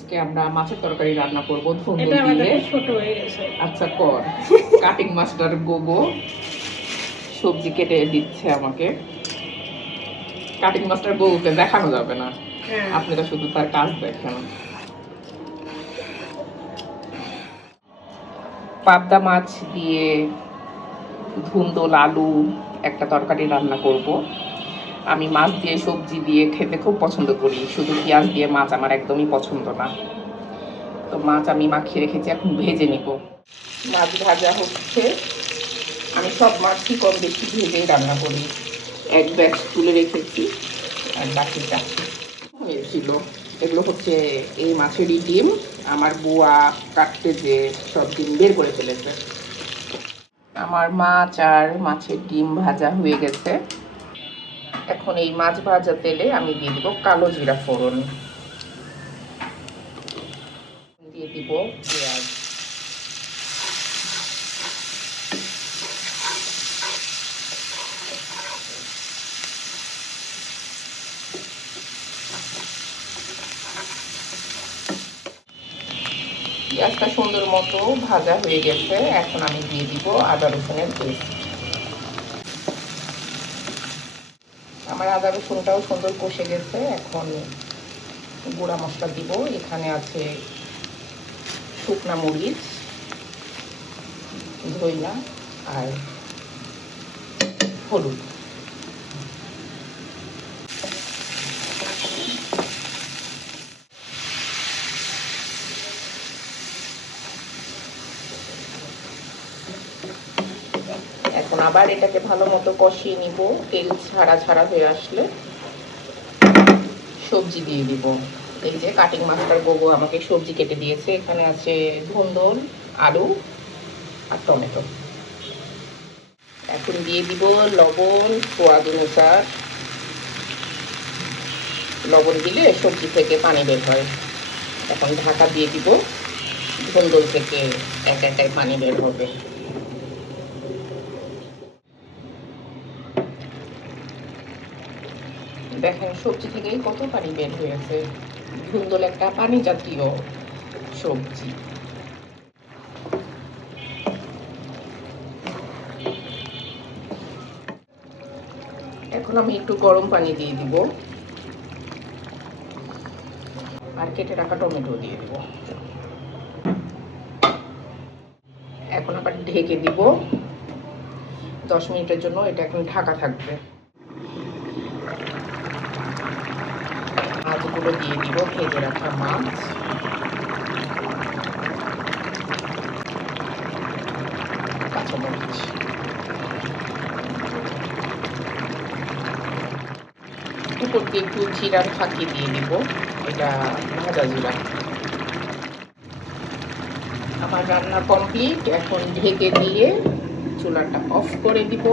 আজকে আমরা মাছের তরকারি রান্না করব ধুন্দুল এটা আমাদের দিয়ে। ছোট হয়ে গেছে। আচ্ছা কর। কাটিং মাস্টার গোগো সবজি কেটে দিচ্ছে আমাকে। কাটিং মাস্টার গোগোকে দেখানো যাবে না, হ্যাঁ, আপনারা শুধু তার কাজ দেখেন। পাবদা মাছ দিয়ে ধুন্দুল আলু একটা তরকারি রান্না করব। আমি মাছ দিয়ে সবজি দিয়ে খেতে খুব পছন্দ করি, শুধু পেঁয়াজ দিয়ে মাছ আমার একদমই পছন্দ না। তো মাছ আমি মাখিয়ে রেখেছি, এখন ভেজে নিব। মাছ ভাজা হচ্ছে। আমি সব মাছই কম বেশি ভেজেই রান্না করি। এক ব্যাচ তুলে রেখেছি আর বাকিটা হয়েছিল। এগুলো হচ্ছে এই মাছেরই ডিম। আমার বুয়া কাটতে যে সব ডিম বের করে ফেলেছে। আমার মাছ আর মাছের ডিম ভাজা হয়ে গেছে। এখন এই মাছ ভাজা তেলে আমি দিয়ে দিব কালো জিরা ফোড়ন, দিয়ে দিব পেঁয়াজ। পেঁয়াজটা সুন্দর মতো ভাজা হয়ে গেছে, এখন আমি দিয়ে দিব আদা রসুনের পেস্ট। আমার আদা রসুনটাও সুন্দর কষে গেছে, এখন গুঁড়া মশলা দিব। এখানে আছে শুকনা মরিচ, ধইনা আর হলুদ। এখন আবার এটাকে ভালো মতো কষিয়ে নিব। তেল ছাড়া ছাড়া হয়ে আসলে সবজি দিয়ে দিব। এই যে কাটিং মাস্টার গোগো আমাকে সবজি কেটে দিয়েছে। এখানে আছে ধুন্দুল, আলু আর টমেটো। এখন দিয়ে দিব লবণ স্বাদ অনুসার। লবণ দিলে সবজি থেকে পানি বের হয়। এখন ঢাকা দিয়ে দিব, ধুন্দুল থেকে এক একাই পানি বের হবে। দেখেন সবজি থেকেই কত পানি বের হয়েছে। ধুন্দুল একটা পানি জাতীয় সবজি। এখন আমি একটু গরম পানি দিয়ে দিব আর কেটে রাখা টমেটো দিয়ে দিব। এখন আবার ঢেকে দিব 10 মিনিটের জন্য। এটা এখন ঢাকা থাকবে। মাছগুলো দিয়ে দিব, ভেজে রাখা মাছ। কাঁচামরিচ, উপর দিয়ে একটু জিরার ফাঁকি দিয়ে দিব, এটা ভাজা জিরা। আমার রান্না কমপ্লিট। এখন ঢেকে দিয়ে চুলাটা অফ করে দিব।